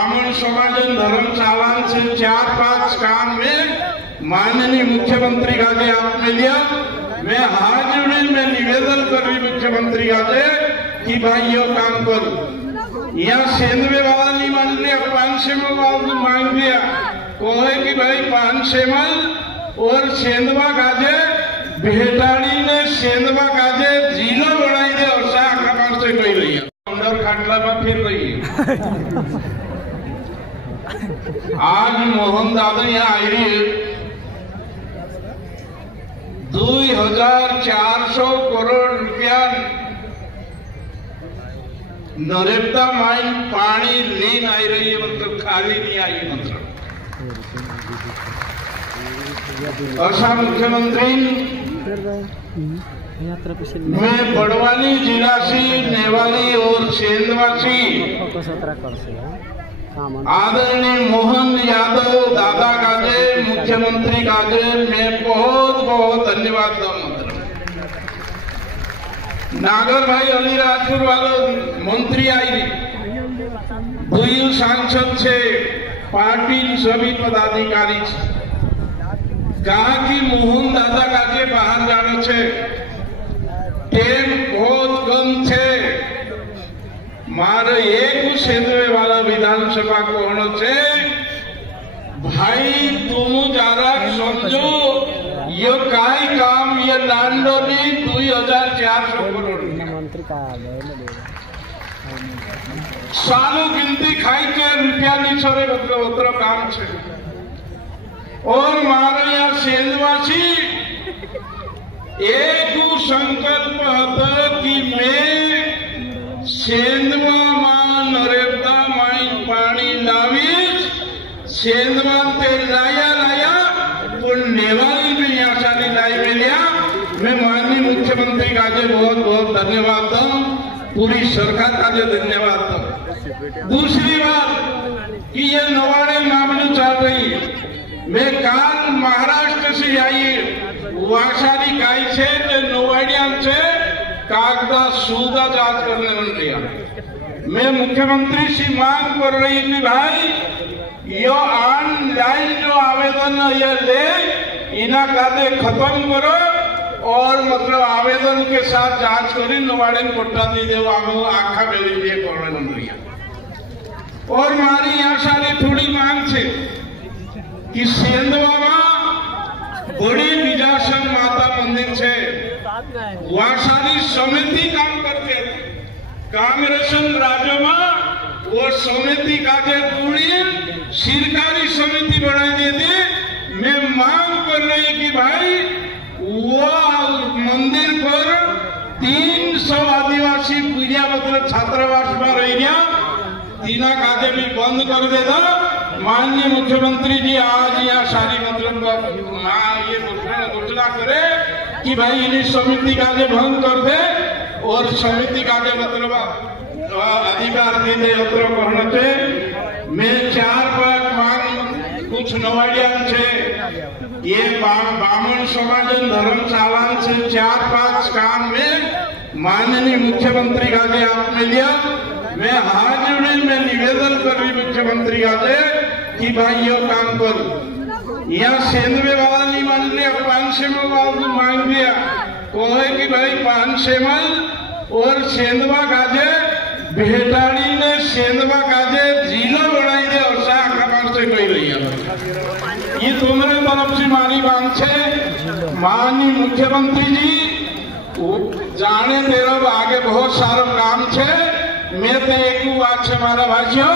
ब्राह्मण समाज धर्मशाला से 4-5 काम में माननीय मुख्यमंत्री का जे आपने लिया। मैं हाथ जोड़े में निवेदन कर रही मुख्यमंत्री का जे कि भाई यो काम करो। यहाँ सेंधवे वाला नहीं मान लिया, 500 वाला मांग दिया, कहे कि भाई 500 मल और सेंधवा काजे भेटाड़ी ने सेंधवा काजे जिला बनाई दे और सा आक्रमण से कही रही है अंदर खाटला में फिर रही है। आज मोहन दादा यहाँ आई रही है, 2400 करोड़ रुपया नरेगा माइन पानी लेन आई रही है, मतलब खाली नहीं आई। मतलब ऐसा मुख्यमंत्री मैं बड़वानी जिलासी नेवाली और सेंधवासी आदरणीय मोहन यादव दादा काजे मुख्यमंत्री काजे मैं बहुत बहुत धन्यवाद दूं। नागर भाई अलीराजपुर वालों मंत्री आई, 2 सांसद से पार्टी सभी पदाधिकारी कहा कि मोहन दादा काजे बाहर जाने से टेम बहुत कम थे, मारे एक सेंधवे वाला विधानसभा को होने से भाई तुम जरा समझो ये काय काम ये लांडोली 2400 करोड़ सालों गिनती खाई के रुपया नहीं छोड़े उतर काम छे। और मारे यहाँ सेंधवासी एक संकल्प था कि मैं सेंधवा में नरेगा माइन पानी लावीस, सेंधवा ते लाया तो नेवाली में यहाँ सारी लाई में लिया। मैं माननीय मुख्यमंत्री का जे बहुत बहुत धन्यवाद दूं, पूरी सरकार का जे धन्यवाद दूं। दूसरी बात कि ये नवाड़े मामले चल रही, मैं काल महाराष्ट्र से आई वासारी काई से नवाड़ियां से कागदा सूदा जांच करने बन गया। मैं मुख्यमंत्री से मांग कर रही थी भाई यो ऑनलाइन जो आवेदन ये ले इना कादे खत्म करो और मतलब आवेदन के साथ जांच करी नवाड़े कोट्टा दी दे आखा मेरी लिए करने बन रही है। और मारी यहाँ सारी थोड़ी मांग छे कि सेंधवा बड़ी विजासन माता मंदिर से वहाँ सारी समिति काम करते कांग्रेस राज्य में वो समिति का पूरी सरकारी समिति बनाई देती। मैं मांग कर रही कि भाई वो मंदिर पर 300 आदिवासी पूजा मतलब छात्रावास में रह गया, तीना काजे भी बंद कर देता। माननीय मुख्यमंत्री जी आज यहाँ सारी मतलब ये घोषणा करे कि भाई इन्हीं समिति का जे भंग कर दे और समिति का जे मतलब अधिकार दे दे उतर कहने से मैं 4-5 मांग कुछ नवाड़ियां से ये ब्राह्मण समाज धर्मशाला से 4-5 काम में माननीय मुख्यमंत्री का जे आपने लिया। मैं हाथ जोड़े में निवेदन कर रही मुख्यमंत्री का जे कि भाई यो काम करो। यहाँ सेंधवे वाला नहीं मान लिया, 500 वाला मांग दिया, कहे कि भाई 500 मल और सेंधवा काजे भेटाड़ी ने सेंधवा काजे जिला बनाई दे और सा आक्रमण से कही रही है। ये तुम्हारे तरफ से मारी मांग छे। माननीय मुख्यमंत्री जी जाने तेरा आगे बहुत सारा काम छे। मैं तो एक बात से मारा भाषियों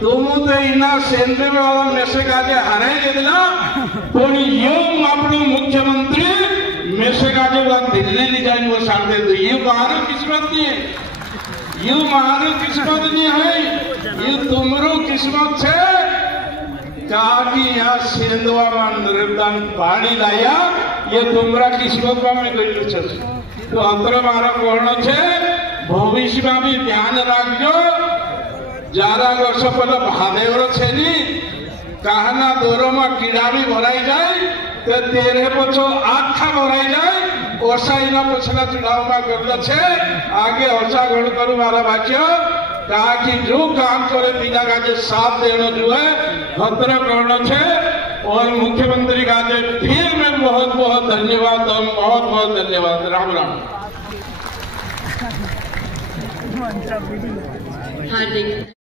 तुम तो इना सेंधवे वाला मैसेज आजे हराई दे दिला पण यो आपनो मुख्यमंत्री मैसेज आजे बात दिल्ली ले जाए वो सामने तो ये मारो किस्मत नहीं है, ये मारो किस्मत नहीं है, ये तुमरो किस्मत है। कहा कि यहाँ सेंधवा में नरेगा पानी लाया ये तुमरा किस्मत में गई छे। तो अंतर मारा कहना छे भविष्य में भी ध्यान रखो। जरा वर्ष पहले महादेव छेनी कहना दोरो में कीड़ा भी भराई जाए तो तेरे पछो आखा भराई जाए ओसा इना पछला चुनाव में कर छे। आगे ओसा गण करू मारा बाच्यो कहा कि जो काम करे तीना का जो साथ देना जो है भद्र करना है। और मुख्यमंत्री का जो फिर में बहुत बहुत धन्यवाद, बहुत बहुत धन्यवाद। राम राम। हार्दिक